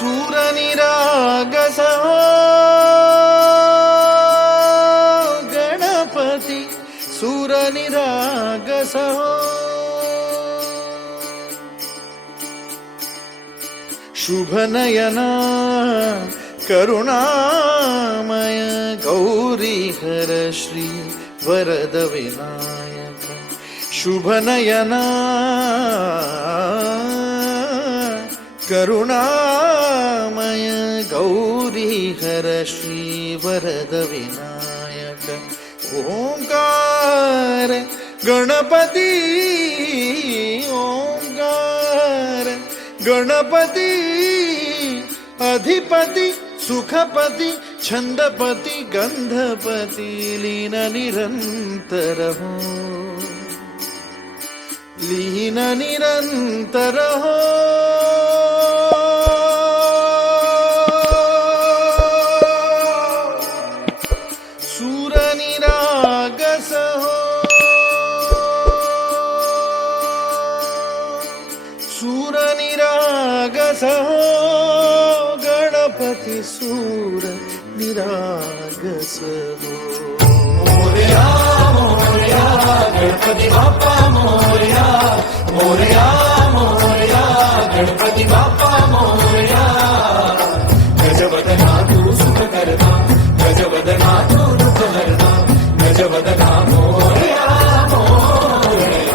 सूरनिरागस हो गणपती सूरनिरागस हो शुभनयना करुणामय गौरीहर श्री वरद विनायक शुभनयना करुणामय गौरीहर श्री वरद विनायक ओंकार गणपती ओंकार गणपती अधिपती सुखपती छंदपती गंधपती लीन निरंतर हो लीन निरंतर हो सूरनिरागस हो सूरनिरागस हो गणपती सूर निरागस हो मोरया मोरया गणपती बाप्पा मोरया मोरया मोरया गणपती बाप्पा मोरया गजवदना तू सुख करता गजवदना तू दुःख हरता गजवदना मोरया मोरया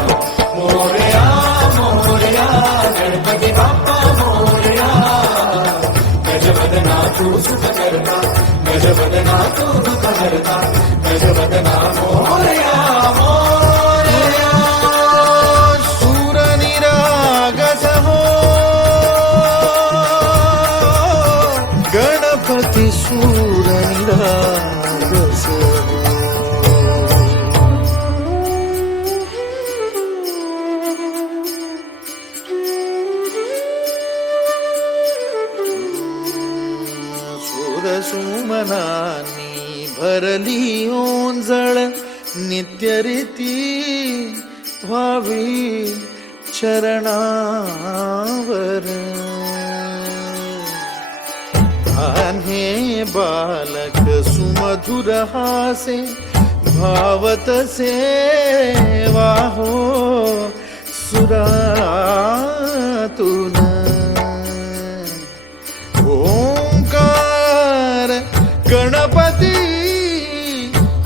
मोरया मोरया गणपती बाप्पा मोरया गजवदना तू सुख करता गजवदना तू दुःख हरता गजवदना मोरया मोरया सूरनिरागस हो गणपती सूरनिरागस हो सुमनानी भरली ओंजळ नित्यरीती व्हावी चरणावर आन्हे बालक सुमधुर हासे भावतसे वाहो सुरातून ओंकार गणपती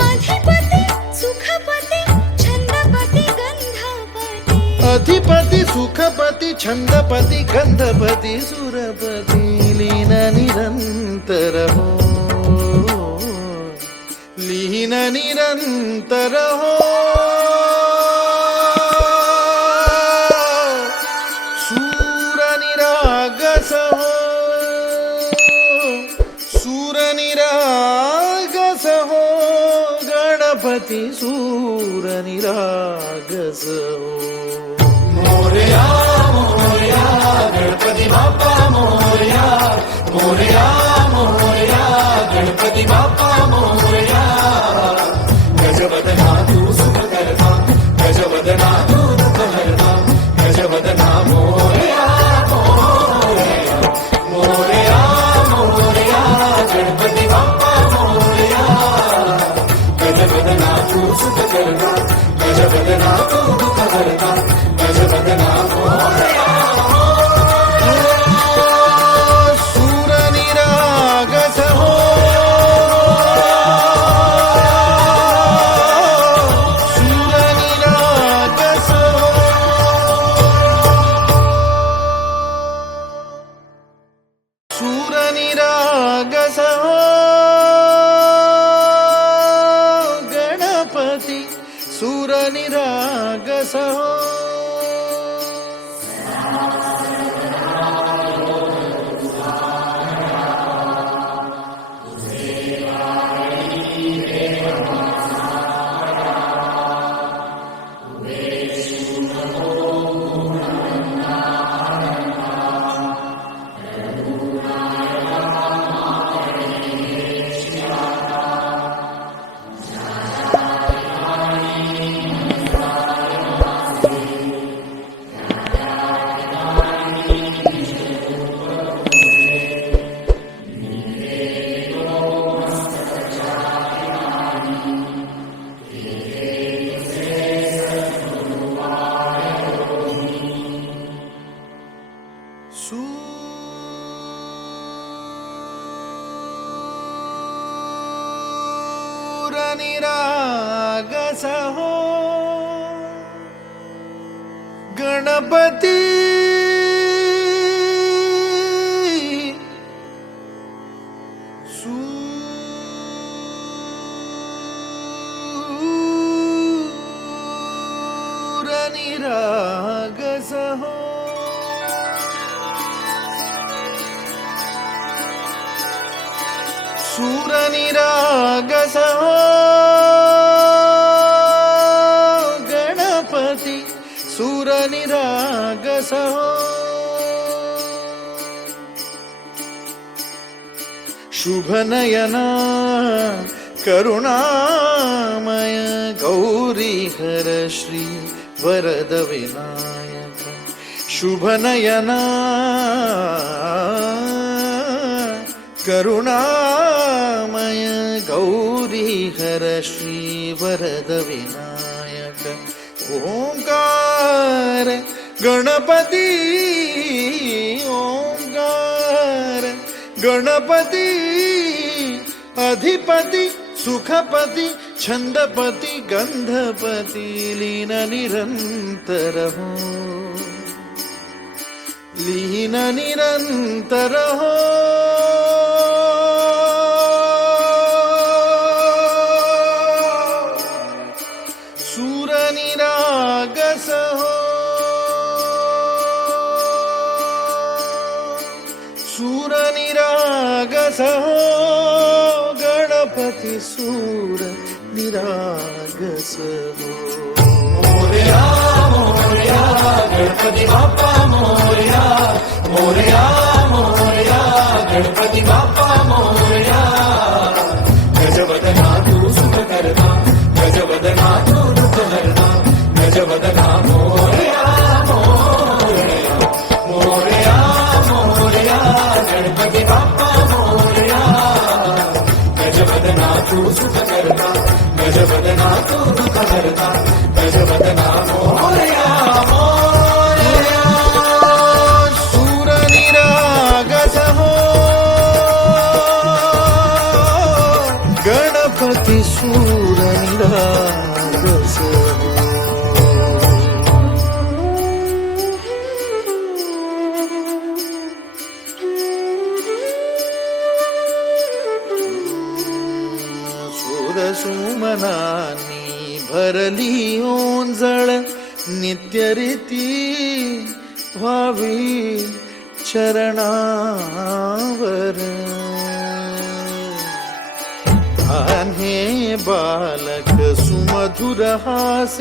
अधिपती सुखपती छंदपती गंधपती अधिपती सुखपती छंदपती गंधपती सुरपती लीन निरंतर हो लीन निरंतर हो सूरनिरागस हो सूरनिरागस हो गणपती सूरनिरागस हो मोरया मोरया गणपती बाप्पा मोरया मोरया मोरया गणपती बाप्पा मोरया गजवदना तू सुख करता गजवदना तू दुःख हरता गजवदना मोरया मोरया मोरया मोरया गणपती बाप्पा मोरया गजवदना तू सुख करता गजवदना तू दुःख हरता गजवदना मोरया सूरनिरागस हो सूरनिरागस हो सूरनिरागस हो गणपती सूरनिरागस हो हो गणपती सूरनिरागस हो सूरनिरागस हो गणपती सूरनिरागस हो शुभनयना करुणामय गौरी हर श्री वरद विनायक शुभनयना करुणामय गौरी हर श्री वरद विनायक ओंकार गणपती ओंकार गणपती अधिपती सुखपती छंदपती गंधपती लीन निरंतर हो लीन निरंतर हो सूरनिरागस हो सूरनिरागस हो गणपती सूर निरागस हो मोरया मोरया गणपती बाप्पा मोरया मोरया मोरया गणपती बाप्पा मोरया गजवदना तू सुख करता गजवदना तू दुःख हरता गजवदना मोरया मोरया मोरया मोरया गणपती बाप्पा मोरया गजवदना तू सुख करता गजवदना तू दुःख हरता गजवदना मोरया मोरया सूरनिरागस हो गणपती सूरनिरागस हो सुमनानी भरली ओंजळ नित्यरीती व्हावी चरणावर आन्हे बालक सुमधुर हास्य